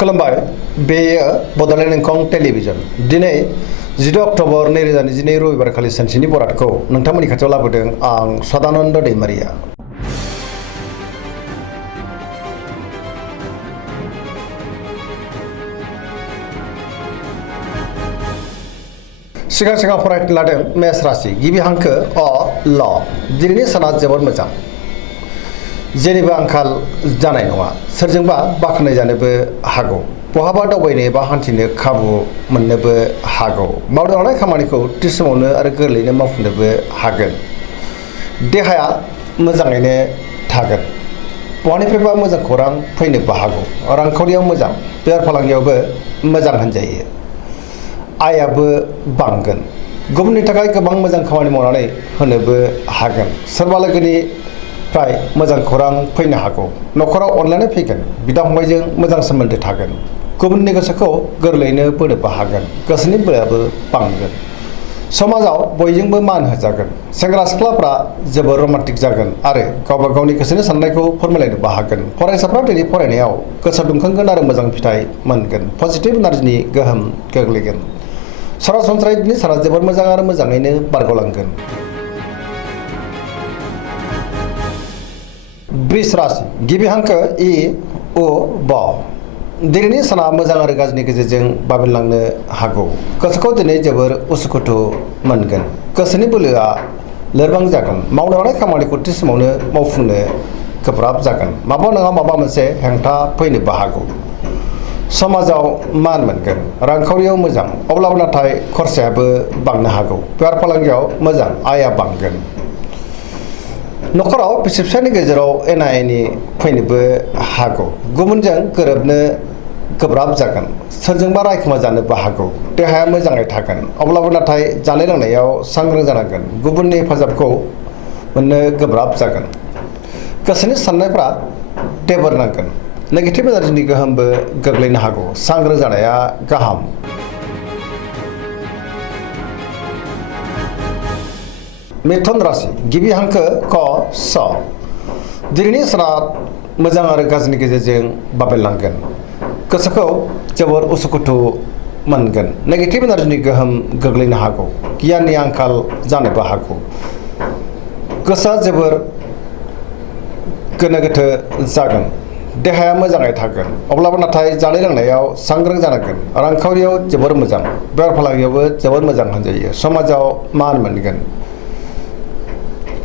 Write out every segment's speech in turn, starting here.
खुलुमबाय बेयो बड'लेण्ड इंखं टेलिभिजन दिनै 10 अक्ट'बर 2022 रबिबार खालि सानसेनि बरादखौ नोंथांमोननि खाथियाव लाबोदों आं सदानन्द दैमारिया। सिगां फरायनो लादों मेष राशि गिबि हांखो अ ल दिनैनि साना जोबोद मोजां जेनिबो आंखाल जानाय नङा सोरजोंबा बाख्नाय जानोबो हागौ बहाबा दावबायनो एबा हान्थिनो खाबु मोननोबो हागौ मावनो लानाय खामानिखौ थि समावनो आरो गोरलैयैनो मावफुंनोबो हागोन देहाया मोजाङैनो थागोन बहानिफ्रायबा मोजां खौरां फैनोबो हागौ रांखावरियाव मोजां बेफार फालांगियावबो मोजां होनजायो आयाबो बांगोन गुबुननि थाखाय गोबां मोजां खामानि मावनानै होनोबो हागोन सोरबा लोगोनि फ्राय मोजां खौरां फैनो हागौ न'खराव अनलायनाय फैगोन बिदा फंबायजों मोजां सोमोन्दो थागोन गुबुननि गोसोखौ गोरलैयैनो बोनोबो हागोन गोसोनि बोलोआबो बांगोन समाजाव बयजोंबो मान होजागोन सेंग्रा सिख्लाफ्रा जोबोर रमान्टिक जागोन आरो गावबा गावनि गोसोनि साननायखौ फोरमायलायनोबो हागोन फरायसाफ्रा दिनै फरायनायाव गोसो दुंखांगोन आरो मोजां फिथाइ मोनगोन पजिटिभ एनार्जिनि गोहोम गोग्लैगोन सरासनस्रायै दिनै साना जोबोर मोजां आरो मोजाङैनो बारग'लांगोन। वृष राशि गिबि हांखो इ उ ब दिनैनि साना मोजां आरो गाज्रिनि गेजेरजों बाबेनलांनो हागौ गोसोखौ दिनै जोबोर उसुखुथु मोनगोन गोसोनि बोलोआ लोरबां जागोन मावनो लानाय खामानिखौ थि समावनो मावफुंनो गोब्राब जागोन माबा नङा माबा मोनसे हेंथा फैनोबो हागौ समाजाव मान मोनगोन रांखावरियाव मोजां अब्लाबो नाथाय खरसायाबो बांनो हागौ बेफार फालांगियाव मोजां आयआ बांगोन न'खराव बिसि फिसायनि गेजेराव एना एनि फैनोबो हागौ गुबुनजों गोरोबनो गोब्राब जागोन सोरजोंबा रायखोमा जानोबो हागौ देहाया मोजाङै थागोन अब्लाबो नाथाय जानाय लोंनायाव सांग्रां जानांगोन गुबुननि हेफाजाबखौ मोननो गोब्राब जागोन गोसोनि साननायफ्रा देबोर नांगोन नेगेटिभ एनार्जिनि गोहोमबो गोग्लैनो हागौ सांग्रां जानाया गाहाम। मिथुन राशि गिबि हांखो क स दिनैनि साना मोजां आरो गाज्रिनि गेजेरजों बाबेनलांगोन गोसोखौ जोबोर उसुखुथु मोनगोन नेगेटिभ एनार्जिनि गोहोम गोग्लैनो हागौ गियाननि आंखाल जानोबो हागौ गोसोआ जोबोर गोनो गोथो जागोन देहाया मोजाङै थागोन अब्लाबो नाथाय जानाय लोंनायाव सांग्रां जानांगोन रांखावरियाव जोबोर मोजां बेफार फालांगियावबो जोबोर मोजां होनजायो समाजाव मान मोनगोन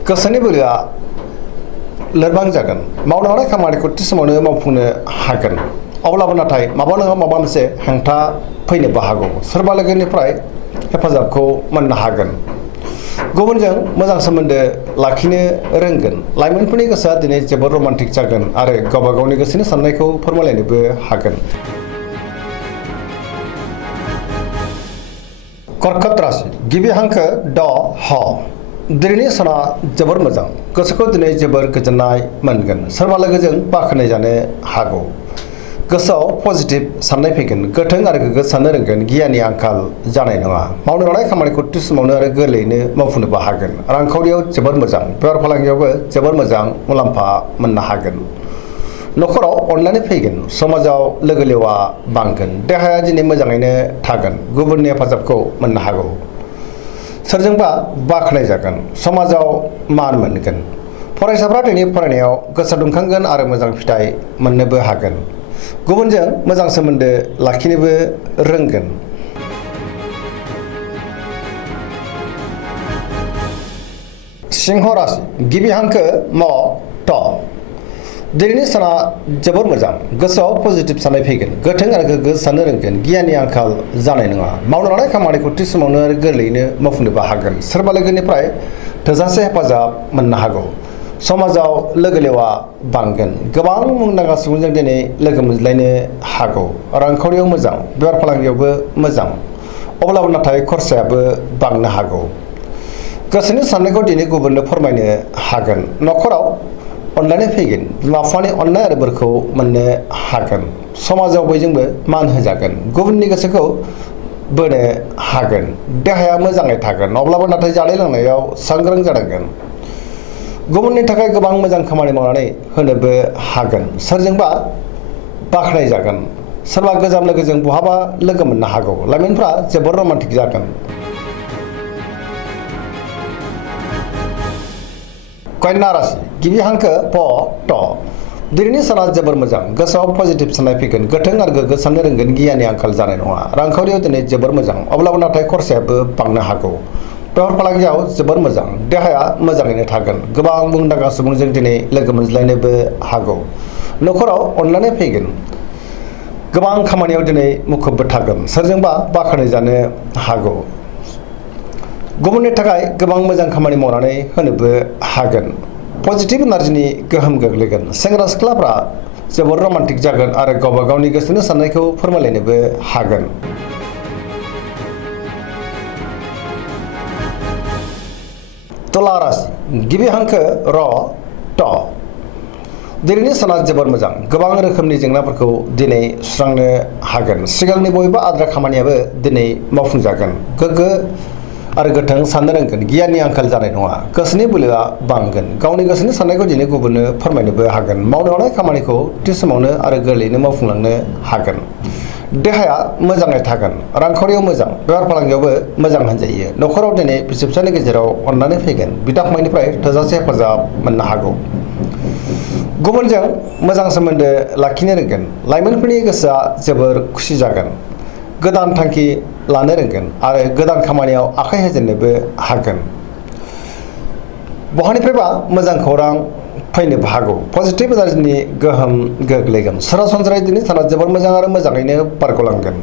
गोसोनि बोलोआ लोरबां जागोन मावनो हानाय खामानिखौ थि समावनो मावफुंनो हागोन अब्लाबो नाथाय माबा नङा माबा मोनसे हेंथा फैनोबो हागौ सोरबा लोगोनिफ्राय हेफाजाबखौ मोननो हागोन गुबुनजों मोजां सोमोन्दो लाखिनो रोंगोन लाइमोनफोरनि गोसोआ दिनै जोबोर रमान्टिक जागोन आरो गावबा गावनि गोसोनि साननायखौ फोरमायलायनोबो हागोन। कर्कट राशि गिबि हांखो ड ह दिनैनि साना जोबोर मोजां गोसोखौ दिनै जोबोर गोजोननाय मोनगोन सोरबा लोगोजों बाख्नाय जानो हागौ गोसोआव पजिटिभ साननाय फैगोन गोथों आरो गोग्गो साननो रोंगोन गियाननि आंखाल जानाय नङा मावनो लानाय खामानिखौ थि समावनो आरो गोरलैयैनो मावफुंनोबो हागोन रांखावरियाव जोबोर मोजां बेफार फालांगियावबो जोबोर मोजां मुलाम्फा मोननो हागोन न'खराव अनलायनाय फैगोन समाजाव लोगो लेवा बांगोन देहाया दिनै मोजाङैनो थागोन गुबुननि हेफाजाबखौ मोननो हागौ सोरजोंबा बाख्नाय जागोन समाजाव मान मोनगोन फरायसाफ्रा दिनै फरायनायाव गोसो दुंखांगोन आरो मोजां फिथाइ मोननोबो हागोन गुबुनजों मोजां सोमोन्दो लाखिनोबो रोंगोन। सिंह राशि गिबि हांखो म ट दिनैनि साना जोबोर मोजां गोसोआव पजिटिभ साननाय फैगोन गोथों आरो गोग्गो साननो रोंगोन गियाननि आंखाल जानाय नङा मावनो लानाय खामानिखौ थि समावनो आरो गोरलैयैनो मावफुंनोबो हागोन सोरबा लोगोनिफ्राय थोजासे हेफाजाब मोननो हागौ समाजाव लोगो लेवा बांगोन गोबां मुंदांखा सुबुंजों दिनै लोगो मोनज्लायनो हागौ रांखावरियाव मोजां बेफार फालांगियावबो मोजां अब्लाबो नाथाय खरसायाबो बांनो हागौ गोसोनि साननायखौ दिनै गुबुननो फोरमायनो हागोन न'खराव अनलायनाय फैगोन बिमा बिफानि अननाय आरो बोरखौ मोननो हागोन समाजाव बयजोंबो मान होजागोन गुबुननि गोसोखौ बोनो हागोन देहाया मोजाङै थागोन अब्लाबो नाथाय जानाय लोंनायाव सांग्रां जानांगोन गुबुननि थाखाय गोबां मोजां खामानि मावनानै होनोबो हागोन सोरजोंबा बाख्नाय जागोन सोरबा गोजाम लोगोजों बहाबा लोगो मोननो हागौ लाइमोनफ्रा जोबोर रमान्टिक जागोन। कन्या राशि गिबि हांखो प ट दिनैनि साना जोबोर मोजां गोसोआव पजिटिभ साननाय फैगोन गोथों आरो गोग्गो साननो रोंगोन गियाननि आंखाल जानाय नङा रांखावरियाव दिनै जोबोर मोजां अब्लाबो नाथाय खरसायाबो बांनो हागौ बेफार फालांगियाव जोबोर मोजां देहाया मोजाङैनो थागोन गोबां मुंदांखा सुबुंजों दिनै लोगो मोनज्लायनोबो हागौ न'खराव अनलायनाय फैगोन गोबां खामानियाव दिनै मुखुबबो थागोन सोरजोंबा बाख्नाय जानो हागौ गुबुननि थाखाय गोबां मोजां खामानि मावनानै होनोबो हागोन पजिटिभ एनार्जिनि गोहोम गोग्लैगोन सेंग्रा सिख्लाफ्रा जोबोर रमान्टिक जागोन आरो गावबा गावनि गोसोनि साननायखौ फोरमायलायनोबो हागोन। तुला राशि गिबि हांखो र ट दिनैनि साना जोबोर मोजां गोबां रोखोमनि जेंनाफोरखौ दिनै सुस्रांनो हागोन सिगांनि बबेबा आद्रा खामानियाबो दिनै मावफुंजागोन गोग्गो आरो गोथों साननो रोंगोन गियाननि आंखाल जानाय नङा गोसोनि बोलोआ बांगोन गावनि गोसोनि साननायखौ दिनै गुबुननो फोरमायनोबो हागोन मावनो हानाय खामानिखौ थि समावनो आरो गोरलैयैनो मावफुंलांनो हागोन देहाया मोजाङै थागोन रांखावरियाव मोजां बेफार फालांगियावबो मोजां होनजायो न'खराव दिनै बिसि फिसायनि गेजेराव अननानै फैगोन बिदा फंबायनिफ्राय थोजासे हेफाजाब मोननो हागौ गुबुनजों मोजां सोमोन्दो लाखिनो रोंगोन लाइमोनफोरनि गोसोआ जोबोर खुसि जागोन गोदान थांखि लानो रोंगोन आरो गोदान खामानियाव आखाइ होजेननोबो हागोन बहानिफ्रायबा मोजां खौरां फैनोबो हागौ पजिटिभ एनार्जिनि गोहोम गोग्लैगोन सरासनस्रायै दिनै साना जोबोर मोजां आरो मोजाङैनो बारग'लांगोन।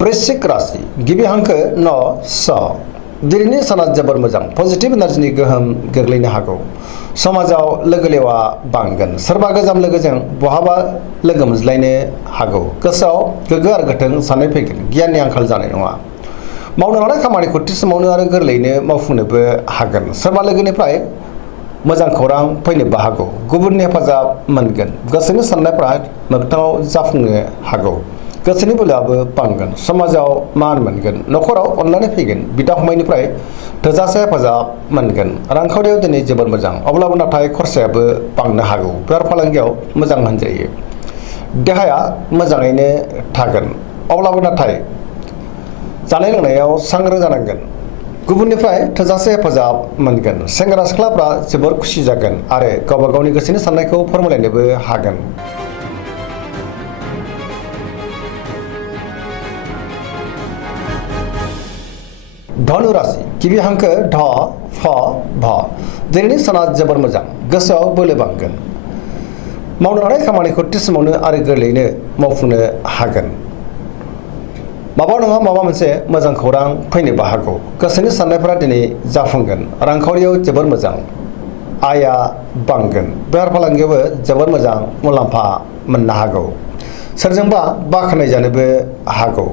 वृश्चिक राशि गिबि हांखो न स दिनैनि साना जोबोर मोजां पजिटिभ एनार्जिनि गोहोम गोग्लैनो हागौ समाजाव लोगो लेवा बांगोन सोरबा गोजाम लोगोजों बहाबा लोगो मोनज्लायनो हागौ गोसोआव गोग्गो आरो गोथों साननाय फैगोन गियाननि आंखाल जानाय नङा मावनो हानाय खामानिखौ थि समावनो आरो गोरलैयैनो मावफुंनोबो हागोन सोरबा लोगोनिफ्राय मोजां खौरां फैनोबो हागौ गुबुननि हेफाजाब मोनगोन गोसोनि साननायफ्रा मोगथाङाव जाफुंनो हागौ गोसोनि बोलोआबो बांगोन समाजाव मान मोनगोन न'खराव अनलायनाय फैगोन बिदा फंबायनिफ्राय थोजासे हेफाजाब मोनगोन रांखावरियाव दिनै जोबोर मोजां अब्लाबो नाथाय खरसायाबो बांनो हागौ बेफार फालांगियाव मोजां होनजायो देहाया मोजाङैनो थागोन अब्लाबो नाथाय जानाय लोंनायाव सांग्रां जानांगोन गुबुननिफ्राय थोजासे हेफाजाब मोनगोन सेंग्रा सिख्लाफ्रा जोबोर खुसि जागोन आरो गावबा गावनि गोसोनि साननायखौ फोरमायलायनोबो हागोन। धनु राशि गिबि हांखो ढ फ भ दिनैनि साना जोबोर मोजां गोसोआव बोलो बांगोन मावनो हानाय खामानिखौ थि समावनो आरो गोरलैयैनो मावफुंनो हागोन माबा नङा माबा मोनसे मोजां खौरां फैनोबो हागौ गोसोनि साननायफोरा दिनै जाफुंगोन रांखावरियाव जोबोर मोजां आयआ बांगोन बेफार फालांगियावबो जोबोर मोजां मुलाम्फा मोननो हागौ सोरजोंबा बाख्नाय जानोबो हागौ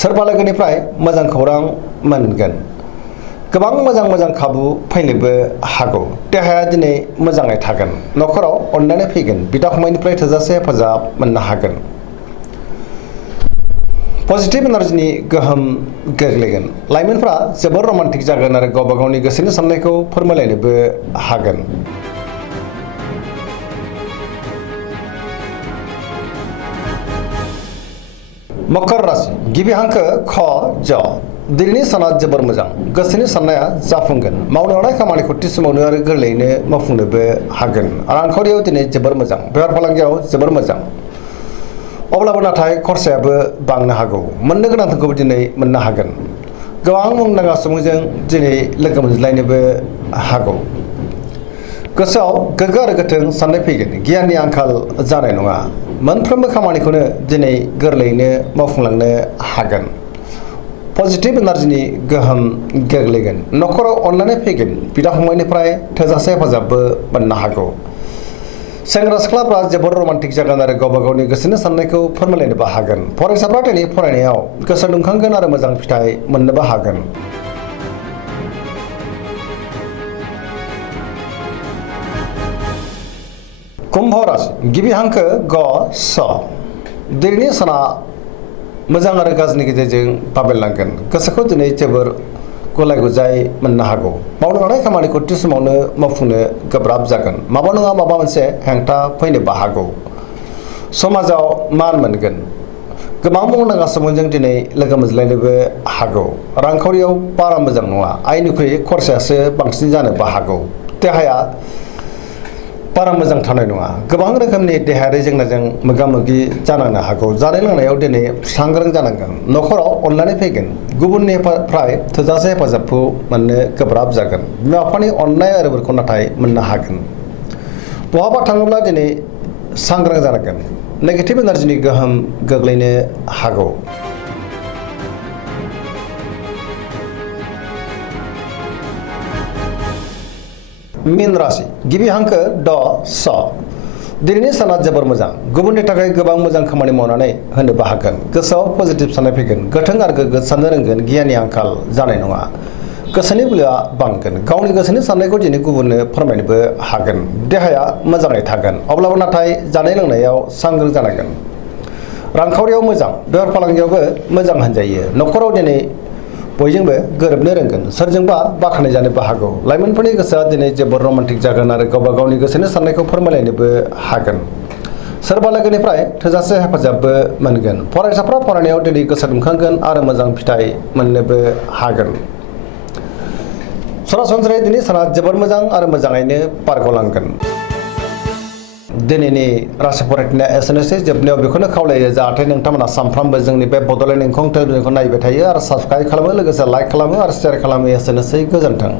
सोरबा लोगोनिफ्राय मोजां खौरां मोनगोन गोबां मोजां खाबु फैनोबो हागौ देहाया दिनै मोजाङै थागोन न'खराव अननानै फैगोन बिदा फंबायनिफ्राय थोजासे हेफाजाब मोननो हागोन पजिटिभ एनार्जिनि गोहोम गोग्लैगोन लाइमोनफ्रा जोबोर रमान्टिक जागोन आरो गावबा गावनि गोसोनि साननायखौ फोरमायलायनोबो हागोन। मकर राशि गिबि हांखो ख ज दिनैनि साना जोबोर मोजां गोसोनि साननाया जाफुंगोन मावनो हानाय खामानिखौ थि समावनो आरो गोरलैयैनो मावफुंनोबो हागोन रांखावरियाव दिनै जोबोर मोजां बेफार फालांगियाव जोबोर मोजां अब्लाबो नाथाय खरसायाबो बांनो हागौ मोननो गोनांखौ दिनै मोननो हागोन गोबां मुंदांखा सुबुंजों दिनै लोगो मोनज्लायनोबो हागौ गोसोआव गोग्गो आरो गोथों साननाय फैगोन गियाननि आंखाल जानाय नङा मोनफ्रोमबो खामानिखौनो दिनै गोरलैयैनो मावफुंलांनो हागोन पजिटिभ एनार्जिनि गोहोम गोग्लैगोन न'खराव अनलायनाय फैगोन बिदा फंबायनिफ्राय थोजासे हेफाजाबबो मोननो हागौ सेंग्रा सिख्लाफ्रा जोबोर रमान्टिक जागोन आरो गावबा गावनि गोसोनि साननायखौ फोरमायलायनोबो हागोन फरायसाफ्रा दिनै फरायनायाव गोसो दुंखांगोन आरो मोजां फिथाइ मोननोबो हागोन। कुम्भ राशि गिबि हांखो ग स दिनैनि साना मोजां आरो गाज्रिनि गेजेरजों बाबेरलांगोन गोसोखौ दिनै जोबोर गुलाय गुजाय मोननो हागौ मावनो लानाय खामानिखौ थि समावनो मावफुंनो गोब्राब जागोन माबा नङा माबा मोनसे हेंथा फैनोबो हागौ समाजाव मान मोनगोन गोबां मुंदांखा सुबुंजों दिनै लोगो मोनज्लायनोबो हागौ रांखावरियाव बारा मोजां नङा आयनिख्रुइ खरसायासो बांसिन जानोबो हागौ देहाया बारा मोजां थानाय नङा गोबां रोखोमनि देहायारि जेंनाजों मोगा मोगि जानांनो हागौ जानाय लोंनायाव दिनै सांग्रां जानांगोन न'खराव अननानै फैगोन गुबुननिफ्राय थोजासे हेफाजाबखौ मोननो गोब्राब जागोन बिमा बिफानि अननाय आरो बोरखौ नाथाय मोननो हागोन बहाबा थाङोब्ला दिनै सांग्रां जानांगोन नेगेटिभ एनार्जिनि गोहोम गोग्लैनो हागौ मीन राशि गिबि हांखो ड स दिनैनि साना जोबोर मोजां गुबुननि थाखाय गोबां मोजां खामानि मावनानै होनोबो हागोन गोसोआव पजिटिभ साननाय फैगोन गोथों आरो गोग्गो साननो रोंगोन गियाननि आंखाल जानाय नङा गोसोनि बोलोआ बांगोन गावनि गोसोनि साननायखौ दिनै गुबुननो फोरमायनोबो हागोन देहाया मोजाङै थागोन अब्लाबो नाथाय जानाय लोंनायाव सांग्रां जानांगोन रांखावरियाव मोजां बेफार फालांगियावबो मोजां होनजायो न'खराव दिनै बयजोंबो गोरोबनो रोंगोन सोरजोंबा बाख्नाय जानोबो हागौ लाइमोनफोरनि गोसोआ दिनै जोबोर रमान्टिक जागोन आरो गावबा गावनि गोसोनि साननायखौ फोरमायलायनोबो हागोन सोरबा लोगोनिफ्राय थोजासे हेफाजाबबो मोनगोन फरायसाफ्रा फरायनायाव दिनै गोसो दुंखांगोन आरो मोजां फिथाइ मोननोबो हागोन सरासनस्रायै दिनै साना जोबोर मोजां आरो मोजाङैनो बारग'लांगोन दिनैनि राशि फरायनाया एसेनोसै जोबनायाव बेखौनो खावलायो जाहाथे नोंथांमोना सानफ्रामबो जोंनि बे बड'लेण्ड इंखं टेलिभिजनखौ नायबाय थायो आरो साबस्क्राइब खालामो लोगोसे लाइक खालामो आरो शेयार खालामो एसेनोसै गोजोन्थों